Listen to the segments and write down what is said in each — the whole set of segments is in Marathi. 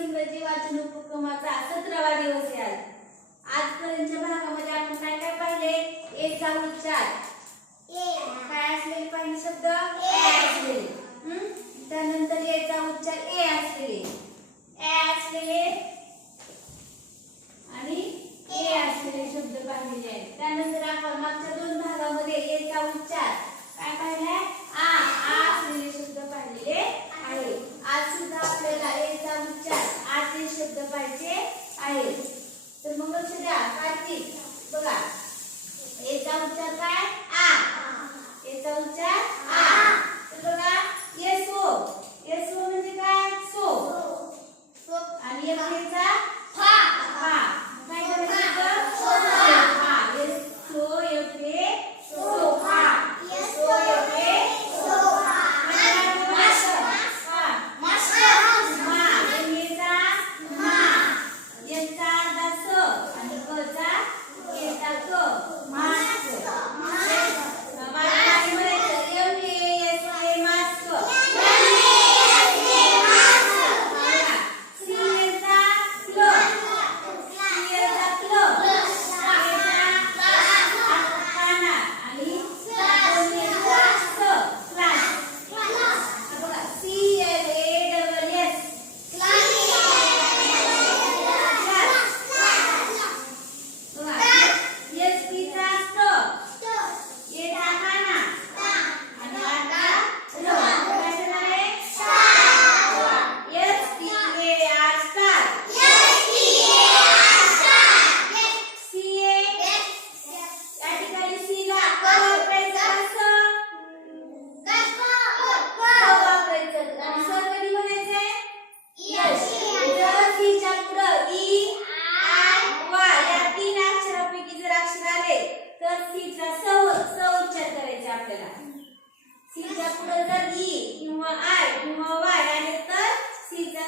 दिवस वाचन उपक्रमाचा सतरावा दिवस आहे. आजपर्यंतच्या भागामध्ये आपण काय काय पाहिले? ए चा उच्चार काय असलेले पहिले शब्द? ए. असलेले त्यानंतर ए उच्चार ए असलेले ए असलेले आणि ए असलेले शब्द पाहिलेले आहेत. त्यानंतर आपण मागच्या दोन भागामध्ये ए चा उच्चार पुढे जर ई किंवा आय किंवा वाय आले तर सीचा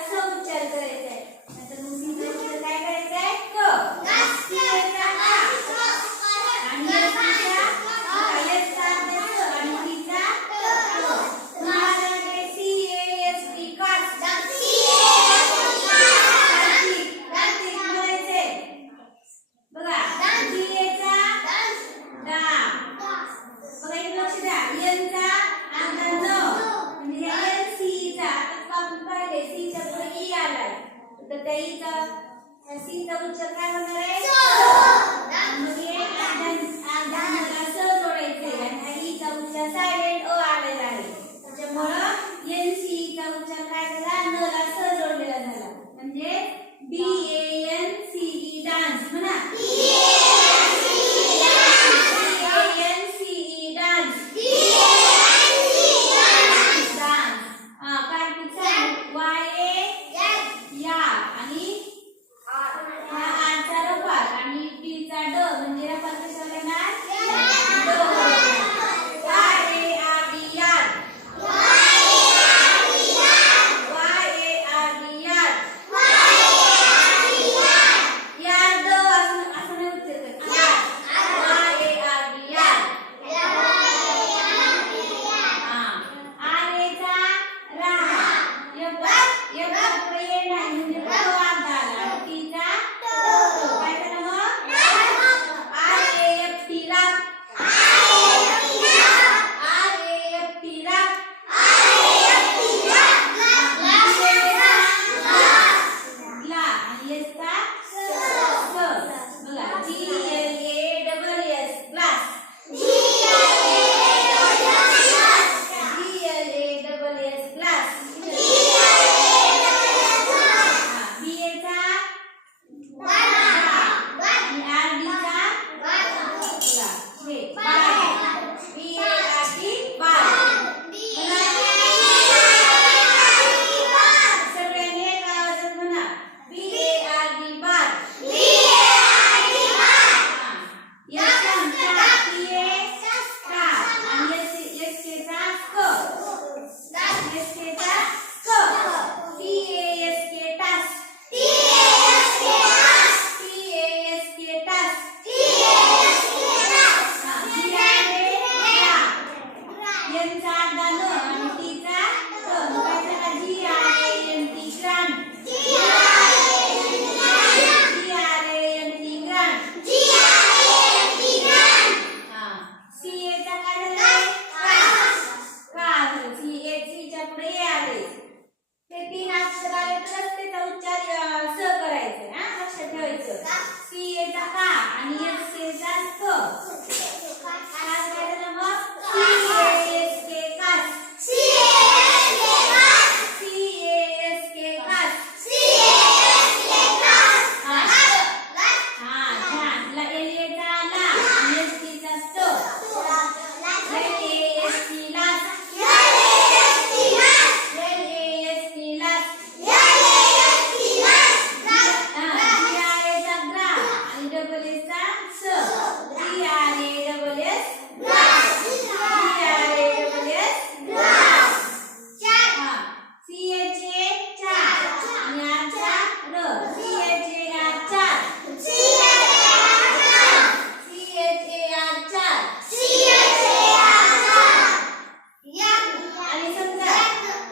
आणि समजा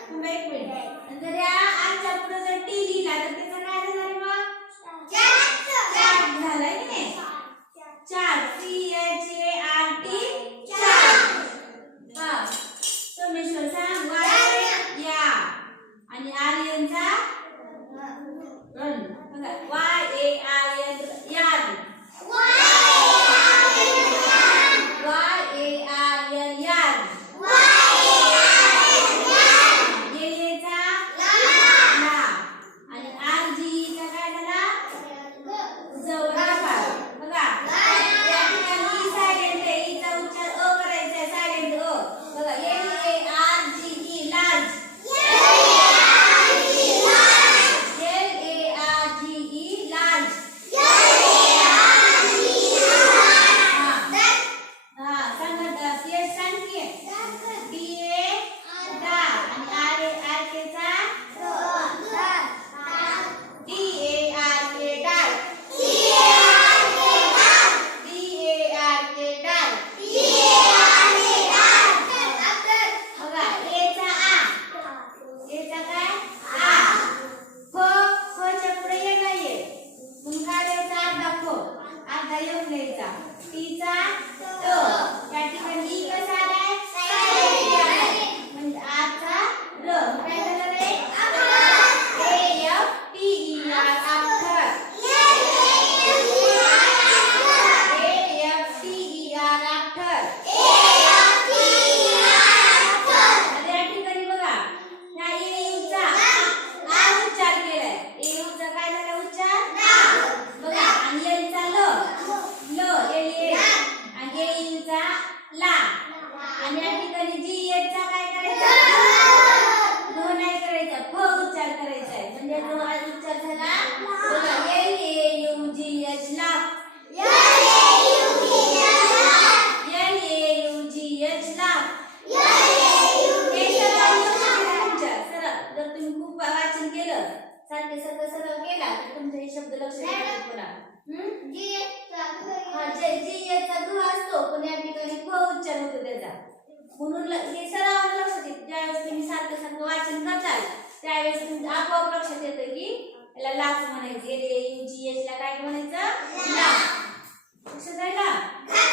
पुन्हा एक मिनिट. जर या आजच्या पुढे जर टी लिहिला तर ते सारखे सारखं सरळ केला तर तुमचे हे शब्द लक्षात बोला. हा जी याचा गृह असतो पण या ठिकाणी ग उच्चार होतो त्याचा. म्हणून हे सराव लक्षात येत ज्यावेळेस तुम्ही सारखं सारखं वाचन करताल त्यावेळेस तुमचं आपोआप लक्षात येतं की याला लाच म्हणायचे रे यू जी ला काय म्हणायचं? लक्षात आहे का?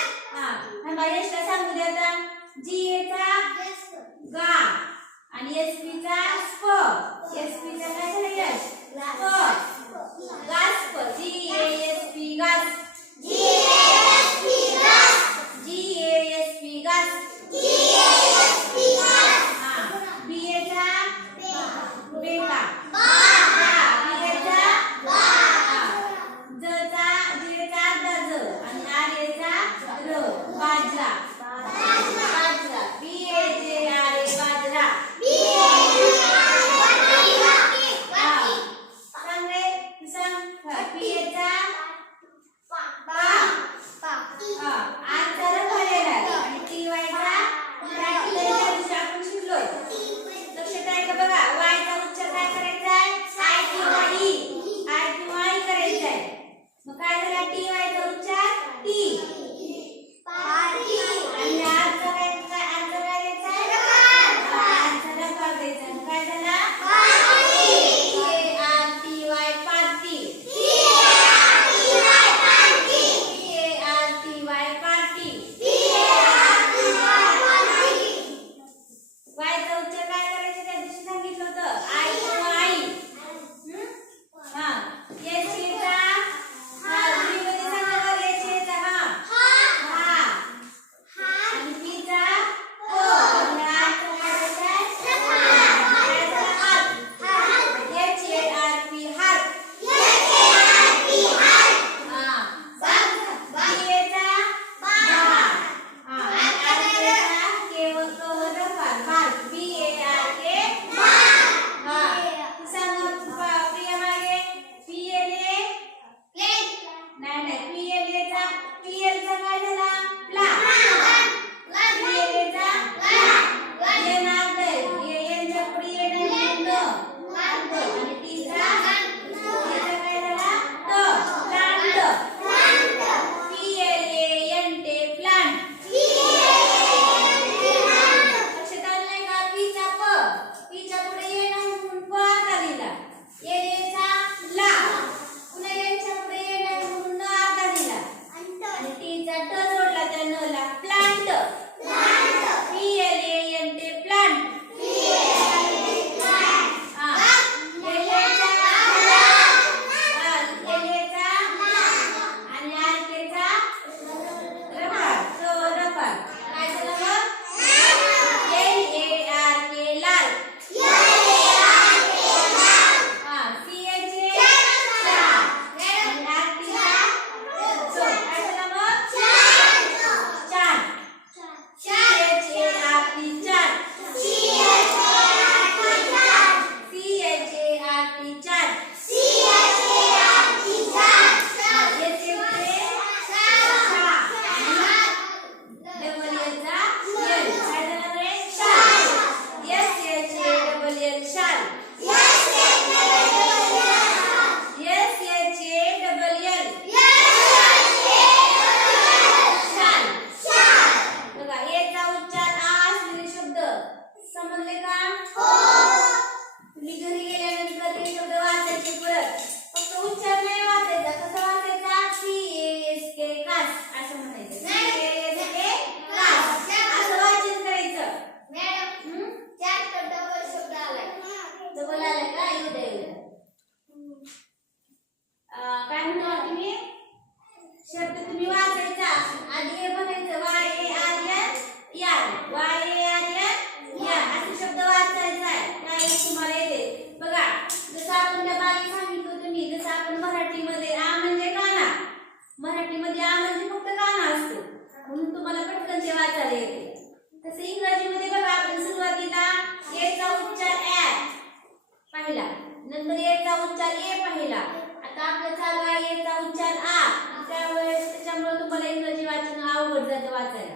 वाचायला.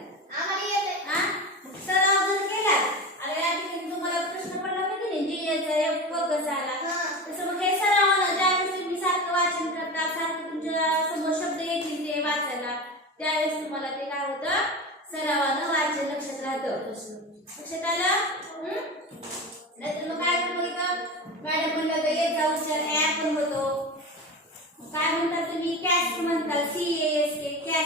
सराव जर केला. आणि या ठिकाणी तुम्हाला प्रश्न पडला होता की नाही? जी याचा एक क कसा आला तसं मग हे सरावानं ज्यावेळेस तुम्ही सारखं वाचन करता सारखं तुमच्यासमोर शब्द येतील ते वाचायला त्यावेळेस तुम्हाला ते काय होतं? सरावानं वाचन लक्षात राहतं. लक्षात आलं? नाहीतर मग काय इथं मॅडम म्हणलं तर याचा उच्चार ऍ पण होतो काय म्हणता तुम्ही? कॅश म्हणता सी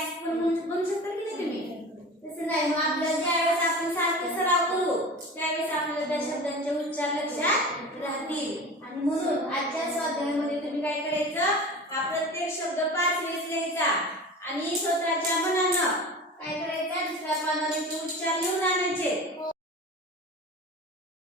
एस पण बनू म्हणू की नाही तुम्ही? तसं नाही. मग आपलं ज्यावेळेस आपण सारखं सराव करू त्यावेळेस आपल्याला त्या शब्दांचे उच्चार लक्षात राहतील. आणि म्हणून आजच्या स्वाध्यायामध्ये तुम्ही काय करायचं? हा प्रत्येक शब्द पाच वेळेस लिहायचा. आणि स्वतःच्या मनानं काय करायचं? दुसऱ्या पानाचे उच्चार लिहून आणायचे.